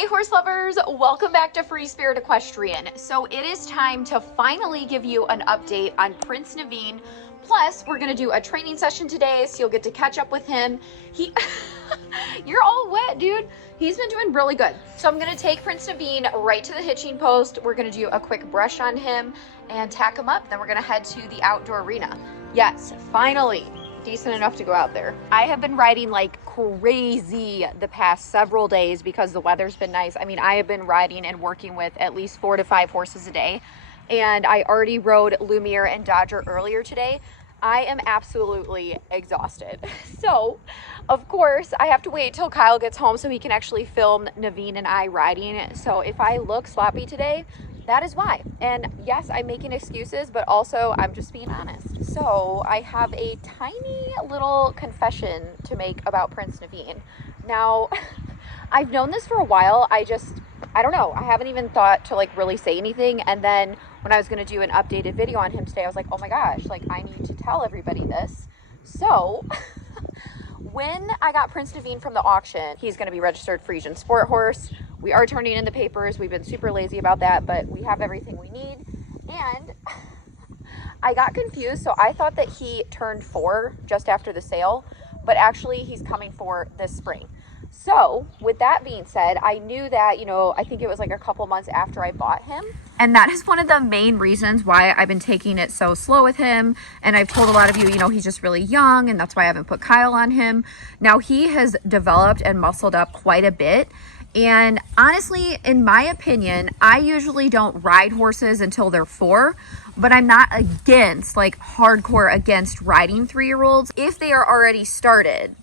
Hey horse lovers, welcome back to Free Spirit Equestrian. So it is time to finally give you an update on Prince Naveen. Plus, we're gonna do a training session today, so you'll get to catch up with him. You're all wet, dude. He's been doing really good. So I'm gonna take Prince Naveen right to the hitching post. We're gonna do a quick brush on him and tack him up. Then we're gonna head to the outdoor arena. Yes, finally. Decent enough to go out there. I have been riding like crazy the past several days because the weather's been nice. I mean, I have been riding and working with at least 4 to 5 horses a day. And I already rode Lumiere and Dodger earlier today. I am absolutely exhausted. So, of course, I have to wait till Kyle gets home so he can actually film Naveen and I riding. So if I look sloppy today, that is why. And yes, I'm making excuses, but also I'm just being honest. So I have a tiny little confession to make about Prince Naveen. Now, I've known this for a while. I don't know. I haven't even thought to like really say anything. And then when I was going to do an updated video on him today, I was like, oh my gosh, like I need to tell everybody this. So when I got Prince Naveen from the auction, he's going to be registered Frisian sport horse. We are turning in the papers. We've been super lazy about that, but we have everything we need. And I got confused. So I thought that he turned 4 just after the sale, but actually he's coming 4 this spring. So with that being said, I knew that, I think it was like a couple months after I bought him. And that is one of the main reasons why I've been taking it so slow with him. And I've told a lot of you, he's just really young, and that's why I haven't put Kyle on him. Now he has developed and muscled up quite a bit. And honestly, in my opinion, I usually don't ride horses until they're 4, but I'm not against, like hardcore against riding 3-year-olds. If they are already started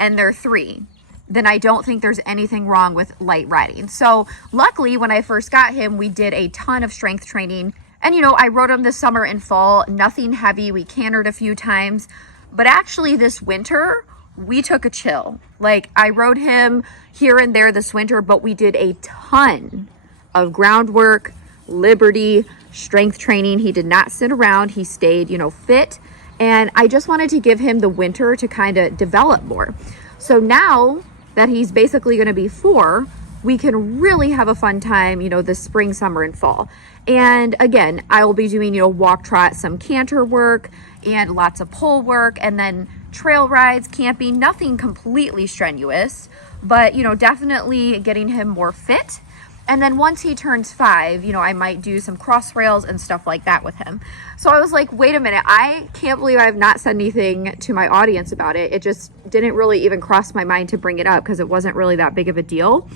and they're 3, then I don't think there's anything wrong with light riding. So luckily, when I first got him, we did a ton of strength training. And I rode him this summer and fall, nothing heavy. We cantered a few times, but actually this winter, we took a chill. Like I rode him here and there this winter, but we did a ton of groundwork, liberty, strength training. He did not sit around. He stayed, fit. And I just wanted to give him the winter to kind of develop more. So now that he's basically going to be 4, we can really have a fun time, this spring, summer, and fall. And again, I will be doing, walk, trot, some canter work, and lots of pole work, and then trail rides, camping, nothing completely strenuous, but, definitely getting him more fit. And then once he turns 5, I might do some cross rails and stuff like that with him. So I was like, wait a minute, I can't believe I have not said anything to my audience about it. It just didn't really even cross my mind to bring it up because it wasn't really that big of a deal.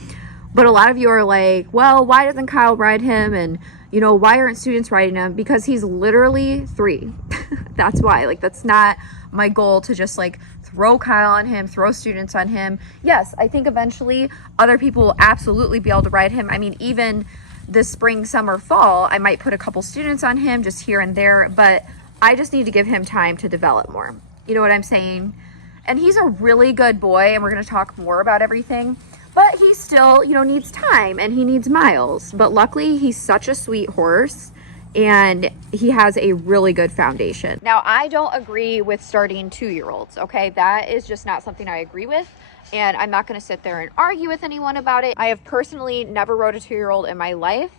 But a lot of you are like, well, why doesn't Kyle ride him? And, why aren't students riding him? Because he's literally 3. That's why. Like, that's not my goal to just like throw Kyle on him, throw students on him. Yes, I think eventually other people will absolutely be able to ride him. I mean, even this spring, summer, fall, I might put a couple students on him just here and there, but I just need to give him time to develop more. You know what I'm saying? And he's a really good boy, and we're going to talk more about everything. But he still, needs time and he needs miles. But luckily, he's such a sweet horse and he has a really good foundation. Now, I don't agree with starting 2-year-olds, okay? That is just not something I agree with. And I'm not going to sit there and argue with anyone about it. I have personally never rode a 2-year-old in my life.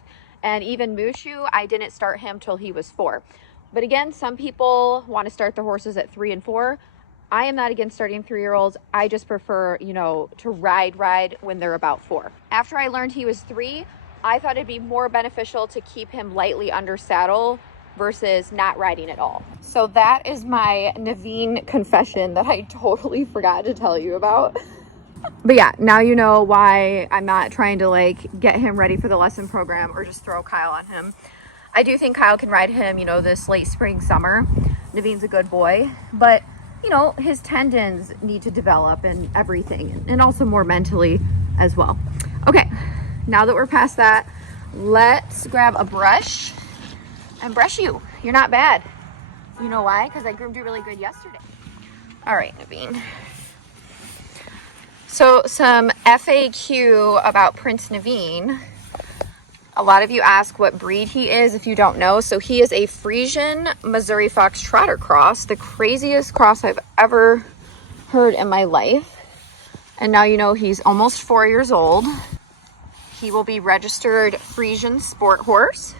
And even Mushu, I didn't start him till he was 4. But again, some people want to start the horses at 3 and 4. I am not against starting 3-year-olds. I just prefer, to ride when they're about 4. After I learned he was 3, I thought it'd be more beneficial to keep him lightly under saddle versus not riding at all. So that is my Naveen confession that I totally forgot to tell you about. But yeah, now you know why I'm not trying to like get him ready for the lesson program or just throw Kyle on him. I do think Kyle can ride him, this late spring, summer. Naveen's a good boy, but his tendons need to develop and everything, and also more mentally as well. Okay, now that we're past that, let's grab a brush and brush you. You're not bad. You know why? Because I groomed you really good yesterday. All right, Naveen. So some FAQ about Prince Naveen. A lot of you ask what breed he is if you don't know. So he is a Frisian Missouri Fox Trotter cross, the craziest cross I've ever heard in my life. And now he's almost 4 years old. He will be registered Frisian sport horse.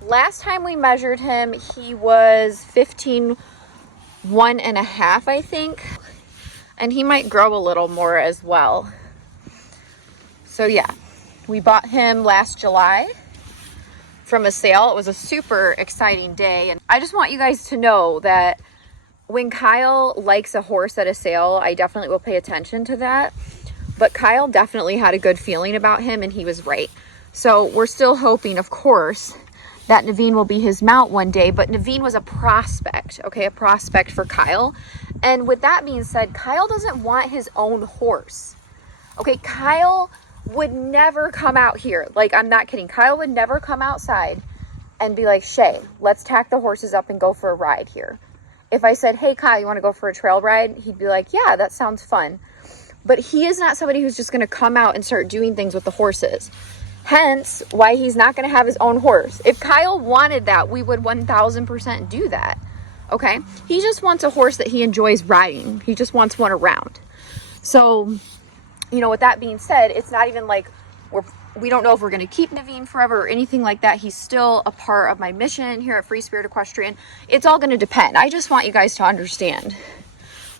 Last time we measured him, he was 15, 1.5, I think. And he might grow a little more as well. So yeah, we bought him last July from a sale. It was a super exciting day. And I just want you guys to know that when Kyle likes a horse at a sale, I definitely will pay attention to that. But Kyle definitely had a good feeling about him, and he was right. So we're still hoping, of course, that Naveen will be his mount one day. But Naveen was a prospect, okay? A prospect for Kyle. And with that being said, Kyle doesn't want his own horse. Okay, Kyle would never come out here. Like, I'm not kidding. Kyle would never come outside and be like, Shay, let's tack the horses up and go for a ride here. If I said, hey, Kyle, you want to go for a trail ride? He'd be like, yeah, that sounds fun. But he is not somebody who's just going to come out and start doing things with the horses. Hence, why he's not going to have his own horse. If Kyle wanted that, we would 1000% do that. Okay? He just wants a horse that he enjoys riding. He just wants one around. So, you know, with that being said, it's not even like we don't know if we're going to keep Naveen forever or anything like that. He's still a part of my mission here at Free Spirit Equestrian. It's all going to depend. I just want you guys to understand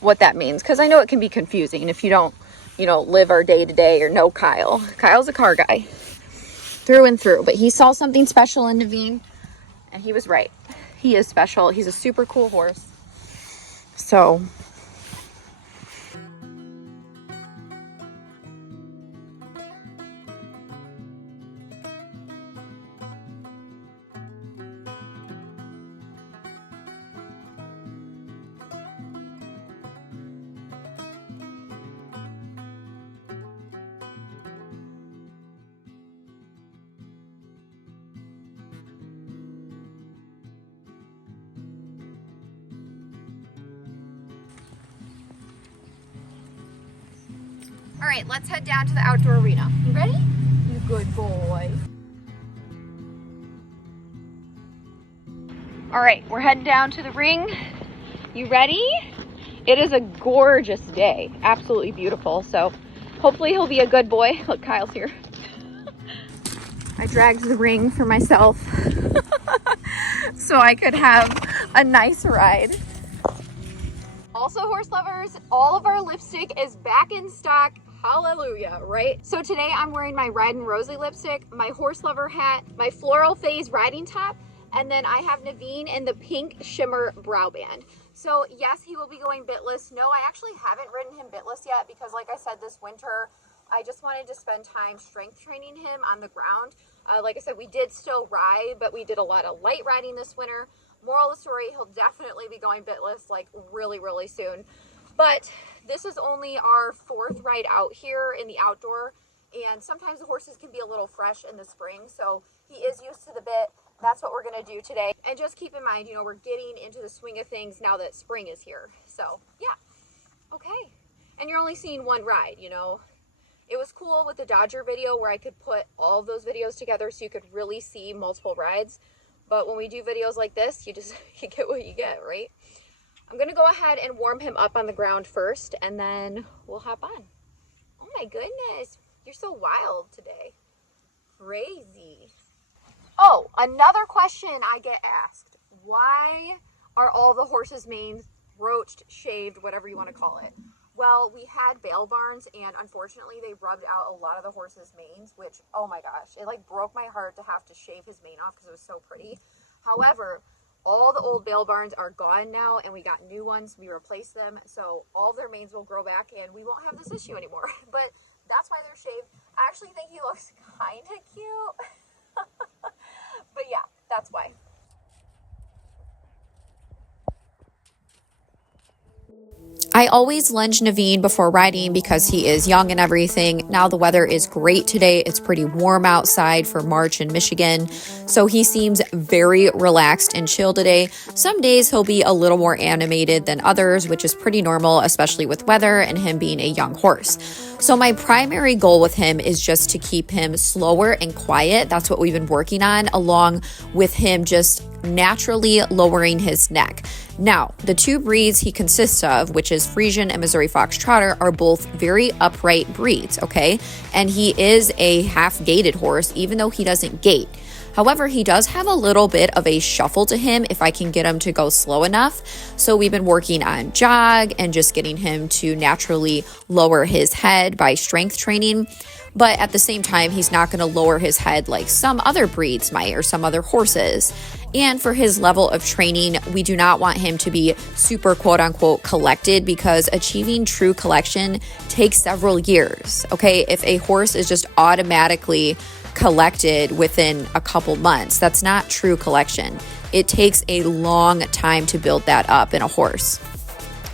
what that means, because I know it can be confusing if you don't, you know, live our day to day or know Kyle. Kyle's a car guy through and through, but he saw something special in Naveen, and he was right. He is special. He's a super cool horse. So all right, let's head down to the outdoor arena. You ready? You good boy. All right, we're heading down to the ring. You ready? It is a gorgeous day. Absolutely beautiful. So hopefully he'll be a good boy. Look, Kyle's here. I dragged the ring for myself so I could have a nice ride. Also, horse lovers, all of our lipstick is back in stock. Hallelujah, right? So today I'm wearing my Red and Rosy lipstick, my horse lover hat, my floral phase riding top, and then I have Naveen in the pink shimmer brow band. So yes, he will be going bitless. No, I actually haven't ridden him bitless yet because like I said, this winter, I just wanted to spend time strength training him on the ground. Like I said, we did still ride, but we did a lot of light riding this winter. Moral of the story, he'll definitely be going bitless like really, really soon. But this is only our 4th ride out here in the outdoor, and sometimes the horses can be a little fresh in the spring, so he is used to the bit. That's what we're going to do today. And just keep in mind, you know, we're getting into the swing of things now that spring is here. So yeah, okay. And you're only seeing one ride, you know. It was cool with the Dodger video where I could put all of those videos together so you could really see multiple rides. But when we do videos like this, you get what you get, right? I'm going to go ahead and warm him up on the ground first, and then we'll hop on. Oh my goodness, you're so wild today. Crazy. Oh, another question I get asked. Why are all the horses' manes roached, shaved, whatever you want to call it? Well, we had bail barns, and unfortunately they rubbed out a lot of the horses' manes, which, oh my gosh, it like broke my heart to have to shave his mane off because it was so pretty. However, all the old bail barns are gone now, and we got new ones. We replaced them, so all their manes will grow back, and we won't have this issue anymore. But that's why they're shaved. I actually think he looks kind of cute. But yeah, that's why. I always lunge Naveen before riding because he is young and everything. Now the weather is great today. It's pretty warm outside for March in Michigan. So he seems very relaxed and chill today. Some days he'll be a little more animated than others, which is pretty normal, especially with weather and him being a young horse. So my primary goal with him is just to keep him slower and quiet. That's what we've been working on, along with him just naturally lowering his neck. Now, the two breeds he consists of, which is Frisian and Missouri Foxtrotter, are both very upright breeds, okay? And he is a half-gaited horse, even though he doesn't gait. However, he does have a little bit of a shuffle to him if I can get him to go slow enough. So we've been working on jog and just getting him to naturally lower his head by strength training. But at the same time, he's not going to lower his head like some other breeds might or some other horses. And for his level of training, we do not want him to be super quote unquote collected, because achieving true collection takes several years. Okay, if a horse is just automatically collected within a couple months, that's not true collection. It takes a long time to build that up in a horse.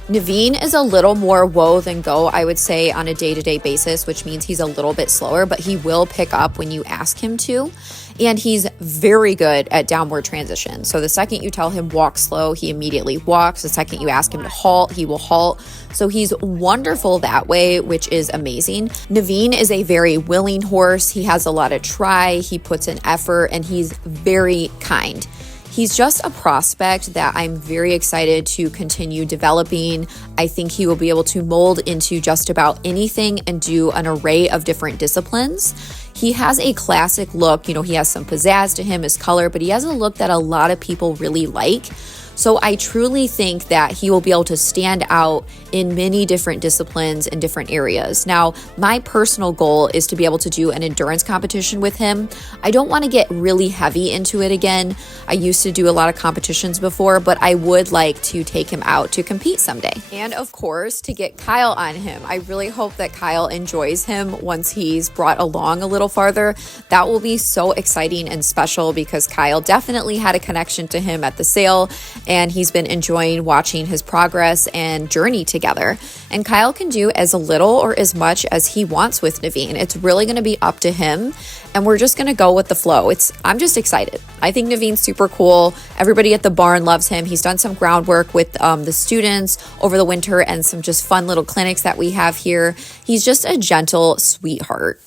Naveen is a little more whoa than go, I would say, on a day-to-day basis, which means he's a little bit slower, but he will pick up when you ask him to. And he's very good at downward transition. So the second you tell him walk slow, he immediately walks. The second you ask him to halt, he will halt. So he's wonderful that way, which is amazing. Naveen is a very willing horse. He has a lot of try, he puts in effort, and he's very kind. He's just a prospect that I'm very excited to continue developing. I think he will be able to mold into just about anything and do an array of different disciplines. He has a classic look, he has some pizzazz to him, his color, but he has a look that a lot of people really like. So I truly think that he will be able to stand out in many different disciplines in different areas. Now, my personal goal is to be able to do an endurance competition with him. I don't want to get really heavy into it again. I used to do a lot of competitions before, but I would like to take him out to compete someday. And of course, to get Kyle on him. I really hope that Kyle enjoys him once he's brought along a little farther. That will be so exciting and special, because Kyle definitely had a connection to him at the sale, and he's been enjoying watching his progress and journey together. And Kyle can do as little or as much as he wants with Naveen. It's really going to be up to him, and we're just going to go with the flow. I'm just excited. I think Naveen's super cool. Everybody at the barn loves him. He's done some groundwork with the students over the winter and some just fun little clinics that we have here. He's just a gentle sweetheart.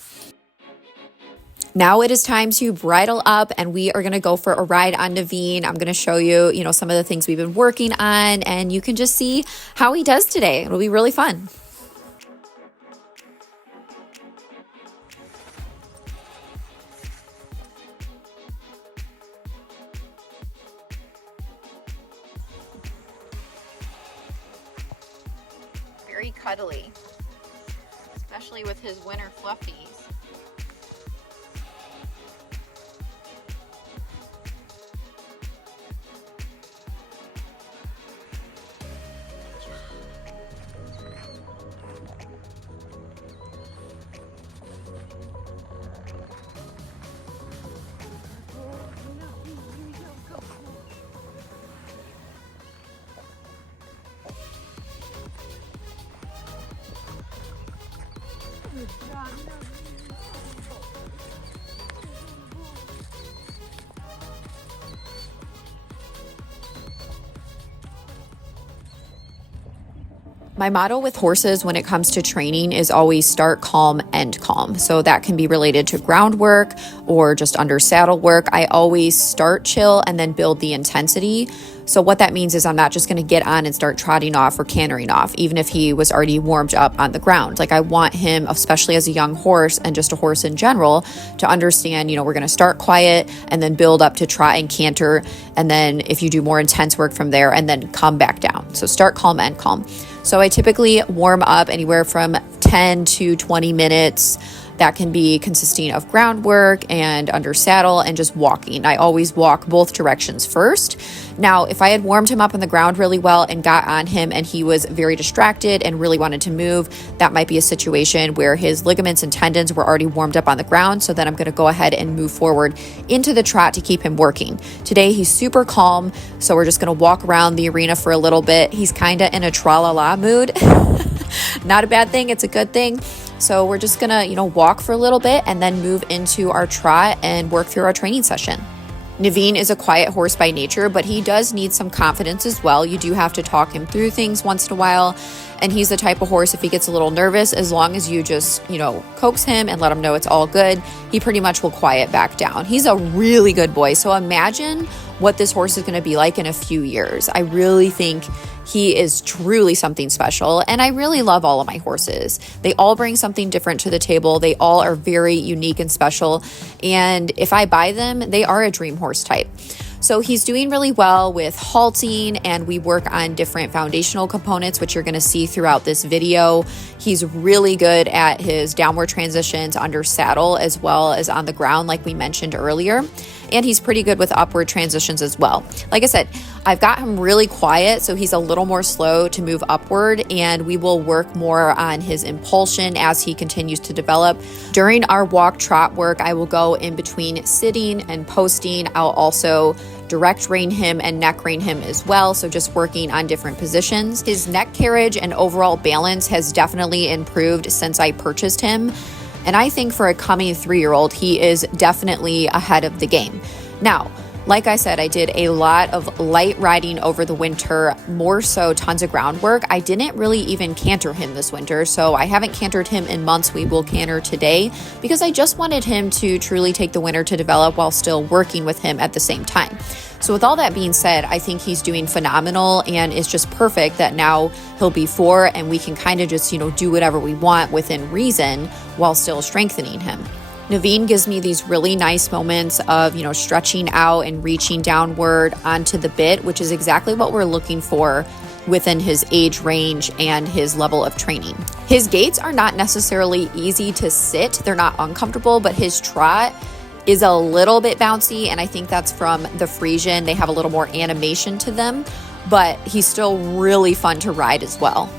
Now it is time to bridle up, and we are going to go for a ride on Naveen. I'm going to show you, some of the things we've been working on, and you can just see how he does today. It'll be really fun. Very cuddly, especially with his winter fluffies. My motto with horses when it comes to training is always start calm, end calm. So that can be related to groundwork or just under saddle work. I always start chill and then build the intensity. So what that means is I'm not just going to get on and start trotting off or cantering off, even if he was already warmed up on the ground. Like, I want him, especially as a young horse and just a horse in general, to understand, we're going to start quiet and then build up to trot and canter. And then if you do more intense work from there, and then come back down. So start calm, end calm. So I typically warm up anywhere from 10 to 20 minutes. That can be consisting of groundwork and under saddle and just walking. I always walk both directions first. Now, if I had warmed him up on the ground really well and got on him and he was very distracted and really wanted to move, that might be a situation where his ligaments and tendons were already warmed up on the ground. So then I'm going to go ahead and move forward into the trot to keep him working. Today, he's super calm. So we're just going to walk around the arena for a little bit. He's kind of in a tra-la-la mood. Not a bad thing. It's a good thing. So we're just gonna, walk for a little bit and then move into our trot and work through our training session. Naveen is a quiet horse by nature, but he does need some confidence as well. You do have to talk him through things once in a while. And he's the type of horse, if he gets a little nervous, as long as you just, coax him and let him know it's all good, he pretty much will quiet back down. He's a really good boy. So imagine what this horse is going to be like in a few years. I really think he is truly something special, and I really love all of my horses. They all bring something different to the table. They all are very unique and special, and if I buy them, they are a dream horse type. So he's doing really well with halting, and we work on different foundational components, which you're going to see throughout this video. He's really good at his downward transitions under saddle as well as on the ground, like we mentioned earlier. And he's pretty good with upward transitions as well. Like I said, I've got him really quiet, so he's a little more slow to move upward, and we will work more on his impulsion as he continues to develop. During our walk trot work, I will go in between sitting and posting. I'll also direct rein him and neck rein him as well, so just working on different positions. His neck carriage and overall balance has definitely improved since I purchased him. And I think for a coming 3-year-old, he is definitely ahead of the game. Now, like I said, I did a lot of light riding over the winter, more so tons of groundwork. I didn't really even canter him this winter, so I haven't cantered him in months. We will canter today because I just wanted him to truly take the winter to develop while still working with him at the same time. So with all that being said, I think he's doing phenomenal, and it's just perfect that now he'll be 4 and we can kind of just, do whatever we want within reason while still strengthening him. Naveen gives me these really nice moments of, stretching out and reaching downward onto the bit, which is exactly what we're looking for within his age range and his level of training. His gaits are not necessarily easy to sit. They're not uncomfortable, but his trot is a little bit bouncy, and I think that's from the Frisian. They have a little more animation to them, but he's still really fun to ride as well.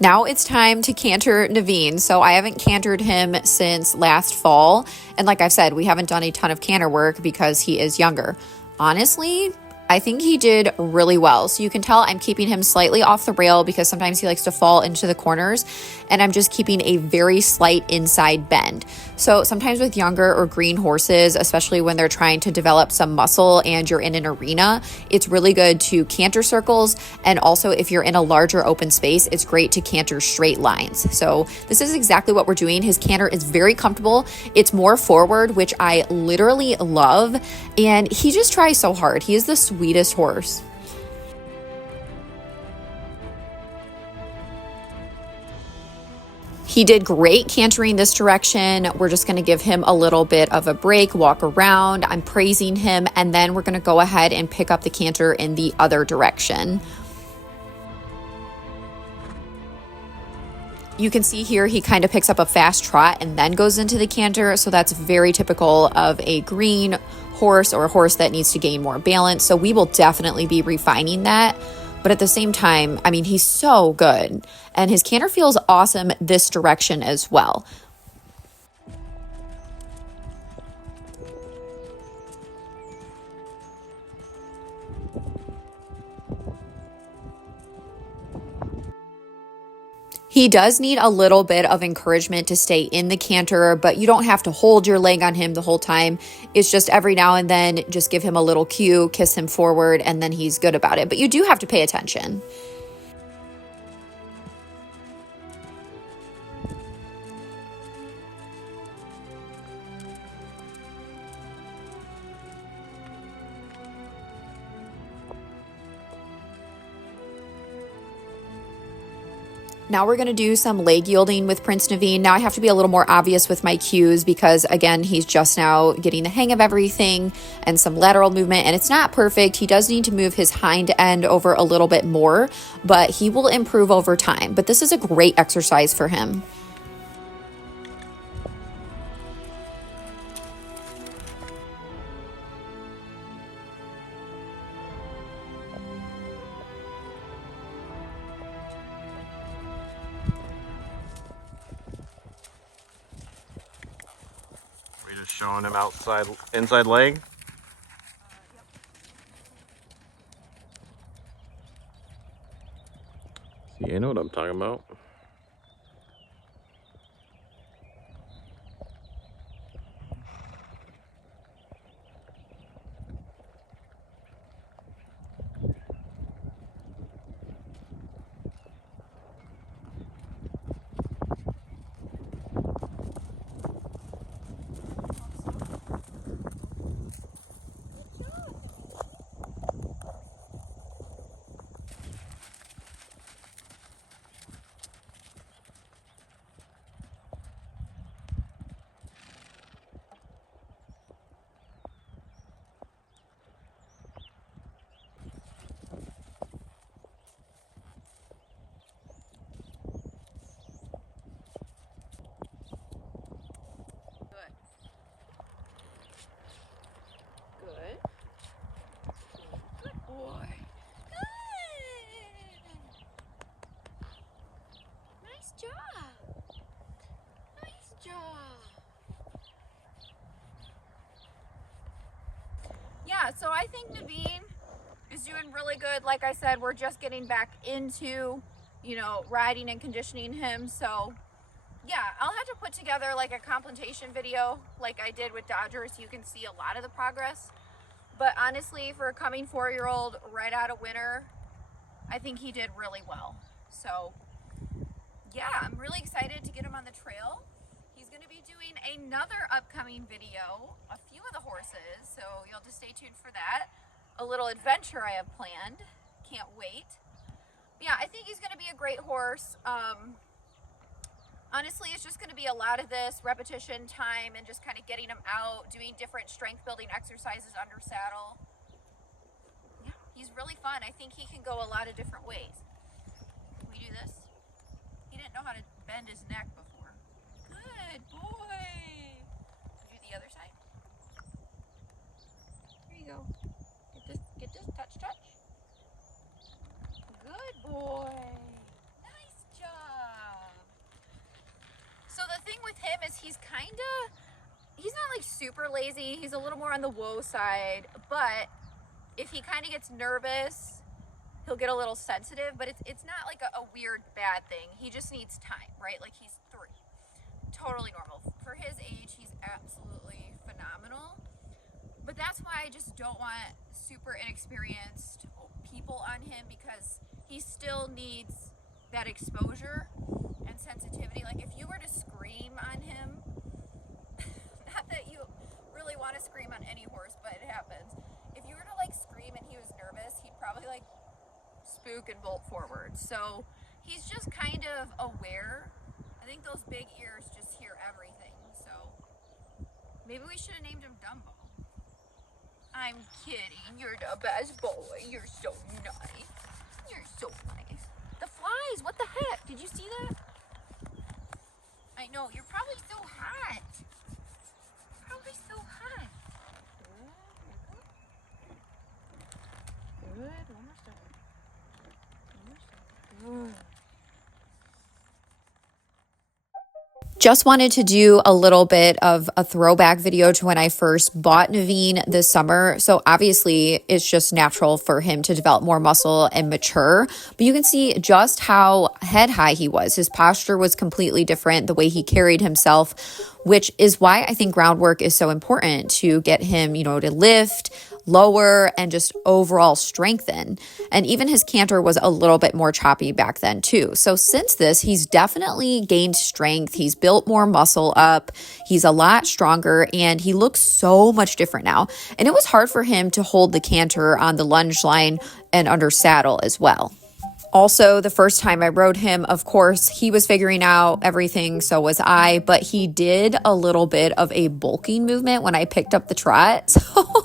Now it's time to canter Naveen. So I haven't cantered him since last fall. And like I've said, we haven't done a ton of canter work because he is younger. Honestly, I think he did really well. So you can tell I'm keeping him slightly off the rail because sometimes he likes to fall into the corners, and I'm just keeping a very slight inside bend. So sometimes with younger or green horses, especially when they're trying to develop some muscle and you're in an arena, it's really good to canter circles. And also if you're in a larger open space, it's great to canter straight lines. So this is exactly what we're doing. His canter is very comfortable. It's more forward, which I literally love. And he just tries so hard. He is the sweetest horse. He did great cantering this direction. We're just going to give him a little bit of a break, walk around. I'm praising him, and then we're going to go ahead and pick up the canter in the other direction. You can see here he kind of picks up a fast trot and then goes into the canter. So that's very typical of a green horse or a horse that needs to gain more balance. So we will definitely be refining that. But at the same time, I mean, he's so good. And his canter feels awesome this direction as well. He does need a little bit of encouragement to stay in the canter, but you don't have to hold your leg on him the whole time. It's just every now and then, just give him a little cue, kiss him forward, and then he's good about it. But you do have to pay attention. Now we're going to do some leg yielding with Prince Naveen. Now I have to be a little more obvious with my cues because, again, he's just now getting the hang of everything and some lateral movement, and it's not perfect. He does need to move his hind end over a little bit more, but he will improve over time. But this is a great exercise for him. Showing him inside leg. See, you know what I'm talking about. Yeah, so I think Naveen is doing really good. Like I said, we're just getting back into, riding and conditioning him. So yeah, I'll have to put together like a complementation video like I did with Dodger so you can see a lot of the progress. But honestly, for a coming 4-year-old right out of winter, I think he did really well. So yeah, I'm really excited to get him on the trail. He's going to be doing another upcoming video, a few of the horses, so you'll just stay tuned for that. A little adventure I have planned. Can't wait. Yeah, I think he's going to be a great horse. Honestly, it's just going to be a lot of this repetition time and just kind of getting him out, doing different strength building exercises under saddle. Yeah, he's really fun. I think he can go a lot of different ways. Can we do this? He didn't know how to bend his neck before. Good boy. Do the other side. Here you go. Get this, touch. Good boy. Nice job. So the thing with him is he's not like super lazy. He's a little more on the whoa side, but if he kind of gets nervous, he'll get a little sensitive, but it's not like a weird bad thing. He just needs time, right? Like he's 3. Totally normal. For his age, he's absolutely phenomenal. But that's why I just don't want super inexperienced people on him because he still needs that exposure and sensitivity. Like if you were to scream on him, not that you really want to scream on any horse, but it happens. If you were to like scream and he was nervous, he'd probably like spook and bolt forward. So he's just kind of aware. I think those big ears just hear everything. So maybe we should have named him Dumbo. I'm kidding. You're the best boy. You're so nice. You're so nice. The flies, what the heck? Did you see that? I know, you're probably so hot. Probably so hot. Good. One more step. Good. Just wanted to do a little bit of a throwback video to when I first bought Naveen this summer. So obviously it's just natural for him to develop more muscle and mature, but you can see just how head high he was. His posture was completely different, the way he carried himself, which is why I think groundwork is so important to get him, to lift, lower, and just overall strengthen. And even his canter was a little bit more choppy back then too. So since this, he's definitely gained strength. He's built more muscle up. He's a lot stronger and he looks so much different now. And it was hard for him to hold the canter on the lunge line and under saddle as well. Also, the first time I rode him, of course, he was figuring out everything, so was I, but he did a little bit of a bulking movement when I picked up the trot. So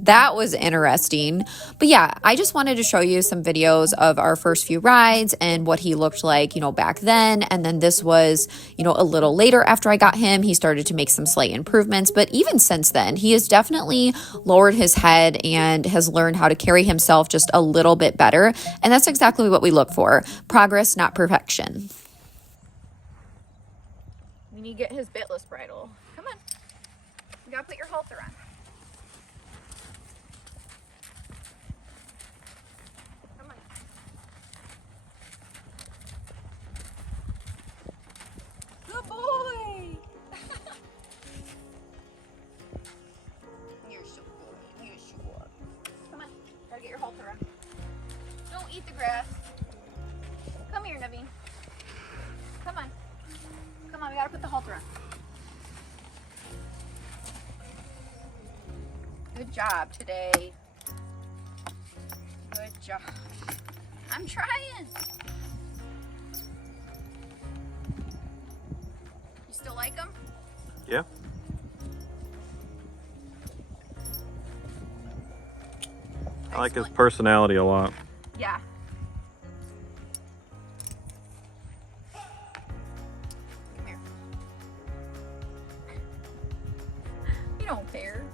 that was interesting. But yeah, I just wanted to show you some videos of our first few rides and what he looked like, you know, back then. And then this was, you know, a little later after I got him. He started to make some slight improvements. But even since then, he has definitely lowered his head and has learned how to carry himself just a little bit better. And that's exactly what we look for. Progress, not perfection. We need to get his bitless bridle. Come on. You gotta put your halter on. Come on. Good boy. You're so good. You're so good. Come on. Gotta get your halter on. Don't eat the grass. Come here, Naveen. Come on. Come on, we gotta put the halter on. Good job today. Good job. I'm trying. You still like him? Yeah. I like his personality a lot. Yeah. Come here. You don't care.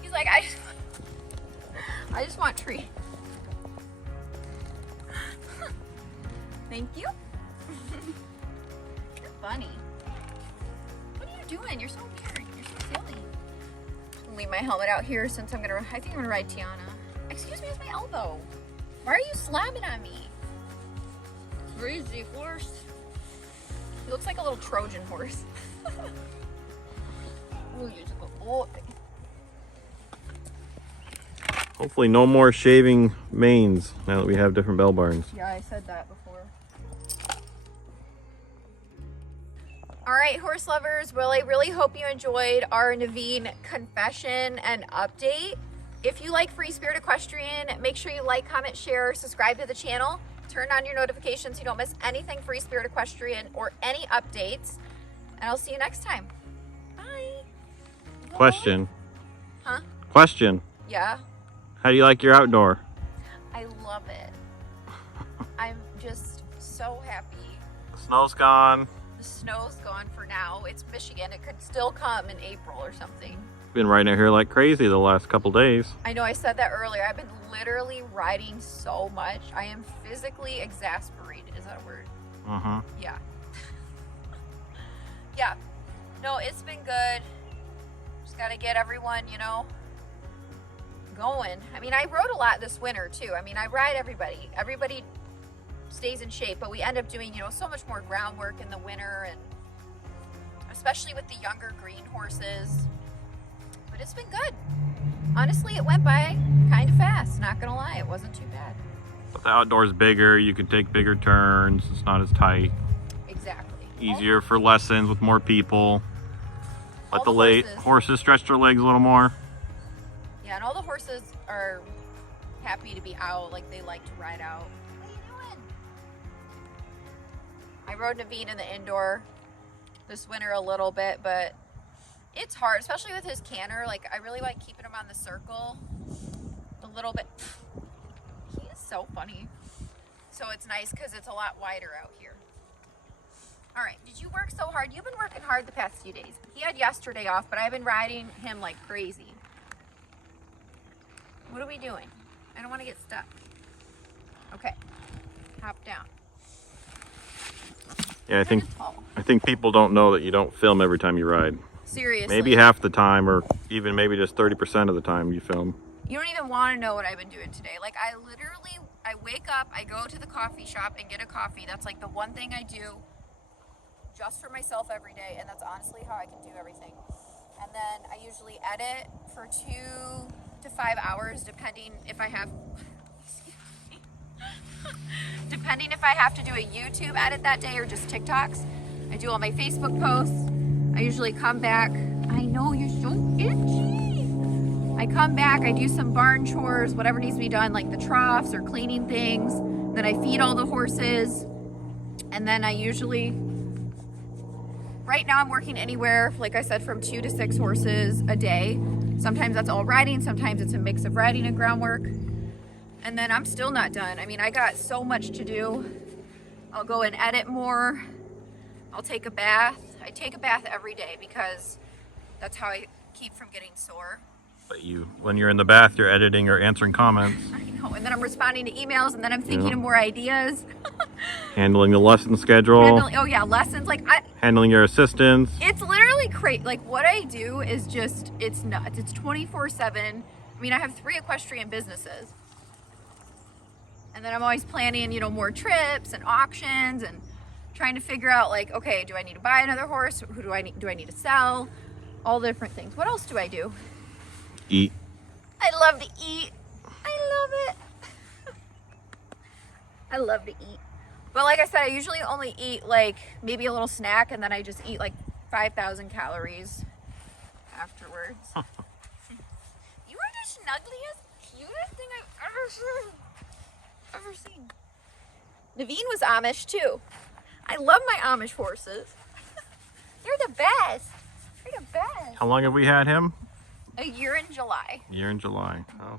He's like, I just want treat. Thank you. You're funny. What are you doing? You're so weird. You're so silly. I'll leave my helmet out here since I think I'm gonna ride Tiana. Excuse me, it's my elbow. Why are you slamming on me? Crazy horse. He looks like a little Trojan horse. Oh, you're a good boy. Hopefully no more shaving manes now that we have different bell barns. Yeah, I said that before. All right, horse lovers. Well, I really hope you enjoyed our Naveen confession and update. If you like Free Spirit Equestrian, make sure you like, comment, share, subscribe to the channel, turn on your notifications so you don't miss anything Free Spirit Equestrian or any updates. And I'll see you next time. Bye. Question. Huh? Question. Yeah. How do you like your outdoor? I love it. I'm just so happy. The snow's gone. The snow's gone for now. It's Michigan. It could still come in April or something. Been riding out here like crazy the last couple days. I know I said that earlier. I've been literally riding so much. I am physically exasperated. Is that a word? Uh-huh. Yeah. Yeah. No, it's been good. Just got to get everyone, you know, going. I mean, I rode a lot this winter too. I mean, I ride everybody. Everybody stays in shape, but we end up doing, you know, so much more groundwork in the winter, and especially with the younger green horses. But it's been good. Honestly, it went by kind of fast. Not gonna lie, it wasn't too bad. But the outdoor's bigger. You can take bigger turns. It's not as tight. Exactly. Easier for lessons with more people. Let All the the late horses- horses stretch their legs a little more. Yeah, and all the horses are happy to be out. Like, they like to ride out. What are you doing? I rode Naveen in the indoor this winter a little bit, but it's hard, especially with his canter. Like, I really like keeping him on the circle a little bit. He is so funny. So it's nice because it's a lot wider out here. All right, did you work so hard? You've been working hard the past few days. He had yesterday off, but I've been riding him like crazy. What are we doing? I don't want to get stuck. Okay, hop down. Yeah, I think Kinda tall. people don't know that you don't film every time you ride. Seriously. Maybe half the time, or even maybe just 30% of the time you film. You don't even want to know what I've been doing today. Like, I wake up, I go to the coffee shop and get a coffee. That's like the one thing I do just for myself every day, and that's honestly how I can do everything. And then I usually edit for 2 to 5 hours, depending if I have depending if I have to do a YouTube edit that day or just TikToks. I do all my Facebook posts. I usually come back. I know, you're so itchy. I come back, I do some barn chores, whatever needs to be done, like the troughs or cleaning things. Then I feed all the horses. And then I usually, right now I'm working anywhere, like I said, from 2 to 6 horses a day. Sometimes that's all riding, sometimes it's a mix of riding and groundwork. And then I'm still not done. I mean, I got so much to do. I'll go and edit more. I'll take a bath. I take a bath every day because that's how I keep from getting sore. But when you're in the bath, you're editing or answering comments. I know, and then I'm responding to emails, and then I'm thinking of more ideas. Handling the lesson schedule. Oh yeah, lessons. Like handling your assistants. It's literally crazy. Like what I do is just, it's nuts. It's 24/7. I mean, I have 3 equestrian businesses. And then I'm always planning, you know, more trips and auctions and trying to figure out like, okay, do I need to buy another horse? Who do I need to sell? All the different things. What else do I do? Eat. I love to eat. I love it. I love to eat. But like I said, I usually only eat like maybe a little snack and then I just eat like 5,000 calories afterwards. You are the snuggliest, cutest thing I've ever seen. Naveen was Amish too. I love my Amish horses. They're the best. They're the best. How long have we had him? A year in July. A year in July. Oh.